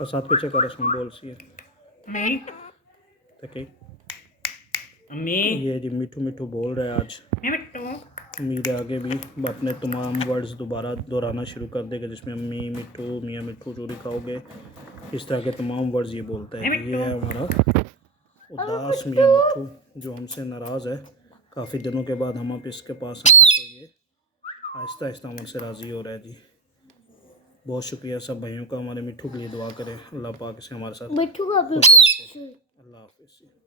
बस हाथ पीछे कर, इसमें बोल सी है मैं तके अम्मी ये जी मिठू मिठू बोल रहा है आज। मैं बिट्टू उम्मीद है आगे भी अपने तमाम वर्ड्स दोबारा दोहराना शुरू कर देगा, जिसमें अम्मी मिठू मियाँ मिठू चोरी खाओगे, इस तरह के तमाम वर्ड्स ये बोलता है। ये है हमारा उदास मियाँ मिठू जो हमसे नाराज़ है। काफ़ी दिनों के बाद हम अब इसके पास आए तो ये आहिस्ता आहिस्ता हमसे राज़ी हो रहा है जी। बहुत शुक्रिया सब भाइयों का, हमारे मिठू के लिए दुआ करें, अल्लाह पाक से हमारे साथ मिठू का भी। अल्लाह हाफिज़।